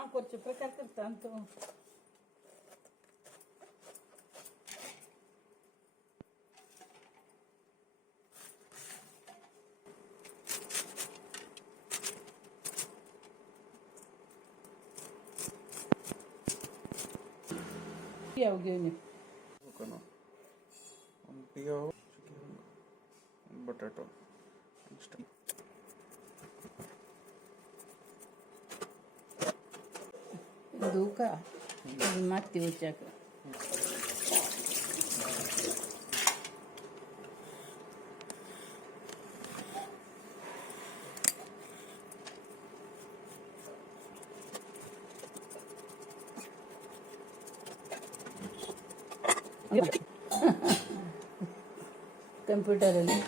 हांव करचे प्रकार करता तो ಯಾವ घेऊन बटाटो दूका माती उचाक कंप्यूटर ಅಲ್ಲಿ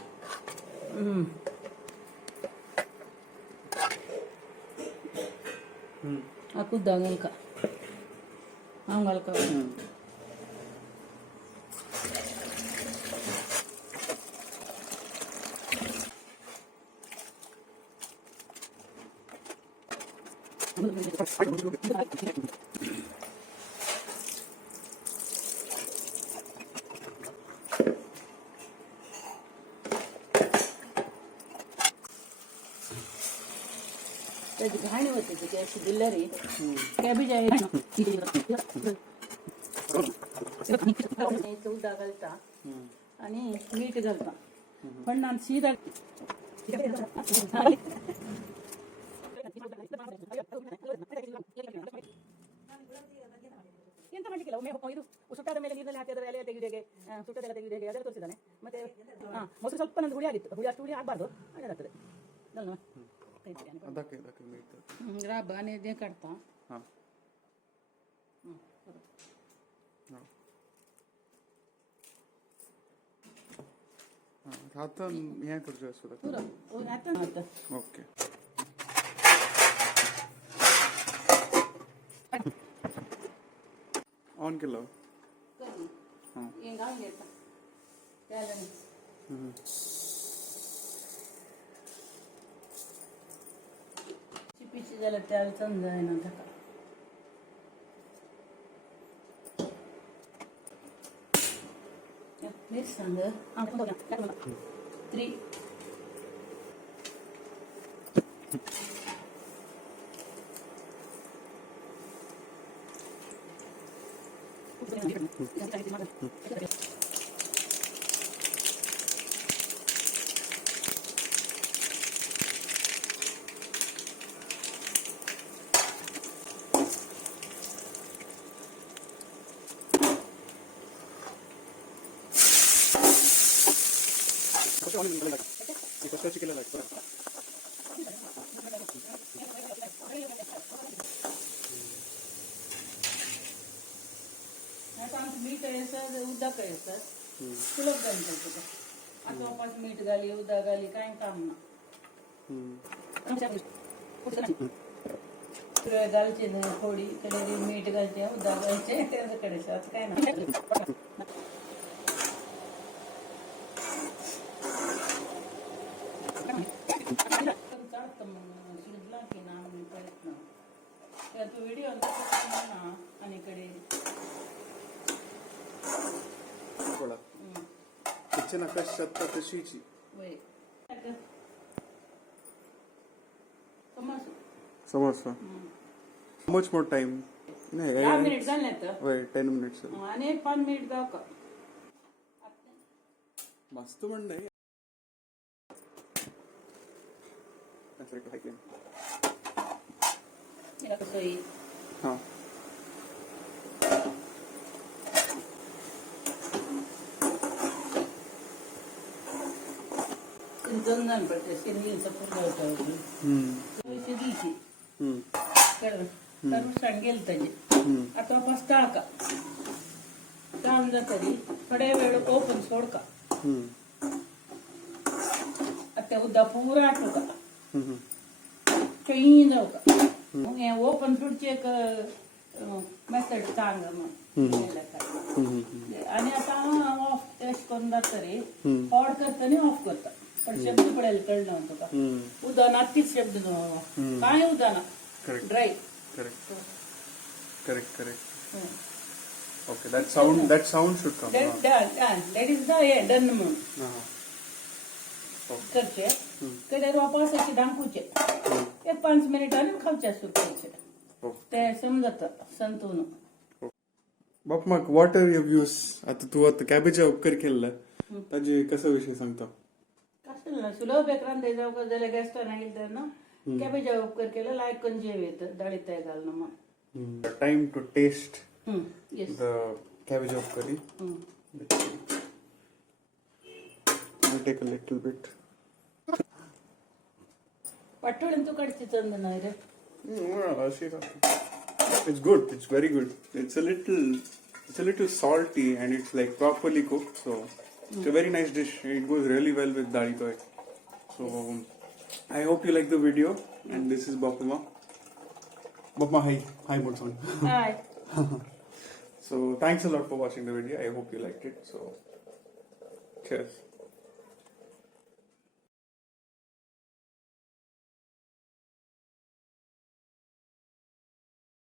ಹಾಕುದಾಗಲ್ಕ ಹಂಗಲ್ಕ त्याची घाणी होते त्याची अशी गिल्लरी कॅबेज आहे चौदा घालता आणि मीठ घालता पण ನಾನು ಸೀದಾ ಎಂತ ಮಾಡಲಿಕ್ಕಿಲ್ಲ ಒಮ್ಮೆ ಇದು ಸುಟ್ಟಾದ ಮೇಲೆ ನೀರಲ್ಲಿ ಹಾಕಿದ್ರೆ ಎಲೆ ತೆಗೆಯುವುದೇ ಸುಟ್ಟದೆಲ್ಲ ತೆಗೆಯುವುದೇ ಅದೆಲ್ಲ ತೋರಿಸಿದ್ದಾನೆ ಮತ್ತೆ ಮೊಸರು ಸ್ವಲ್ಪ ನಂದು ಹುಳಿ ಆಗಿತ್ತು ಹುಳಿ ಅಷ್ಟು ಹುಳಿ ಆಗಬಾರ್ದು ಅದಾಗ್ತದೆ ಅಲ್ವಾ राब आणि ते काढता आता हे करतो ओके ऑन केलं पिशी झालं त्याला समजा ना धका मीठ सांग 3 मीठ उदा करायचं सुलभ जायचं आता वापस मीठ घाली उदा घाली काय काम ना घालचे थोडी कधी मीठ घालचे उदा घालचे त्याच्याकडे काय ना शिजला की ना प्रयत्न तू व्हिडिओ आणि कडे किचन कशात तशीची वय samosa how much more time 10 minute झाले तर वय 10 minutes आणि 5 मिनिट दाव का मस्त म्हणणे असं काय याला कसं आहे हां जंगल पडते शिरलीचं पूर्ण होतं शिरलीची तर सांगेल त्याचे आता वापस टाका टाकलं तरी थोड्या वेळ ओपन सोड का आता उद्या पुरा आठव का चोई जाऊ का मग ओपन फ्रूटची एक मेथड सांग मग आणि आता ऑफ टेस्ट करून जातरी ऑड करताना ऑफ करता पण शब्द पडायला कळलं नव्हतं का उदाहरणात तीच शब्द काय उदाहरण dry Correct. Okay, that sound should come. That is the done म्हणून करचे कडे वापस अशी दांकूचे 1-5 मिनिटांनी खावचे सुकवायचे ते समजत संतून बाप मग वॉट आर युअर व्ह्यूज आता तू आता कॅबेजा उपकर केलं ताजे कसा विषय सांगता कसं ना सुलभ रांदे जाऊ का जाल्यार गेस्टांना येईल तर ना कॅबेजा उपकर केलं लायक करून जेवेत दाळीताय घालणं मग time to test yes the Cabbagea Upkari. I'll take a little bit. पटोळ्यान तू काढची चंद नाही रे It's good. It's very good. It's a little salty and it's like properly cooked. So it's a very nice dish. It goes really well with Dalitoy. So I hope you like the video. And this is Bapuma. Bapuma, hi, Mutsun. High So thanks a lot for watching the video. I hope you liked it. So cheers.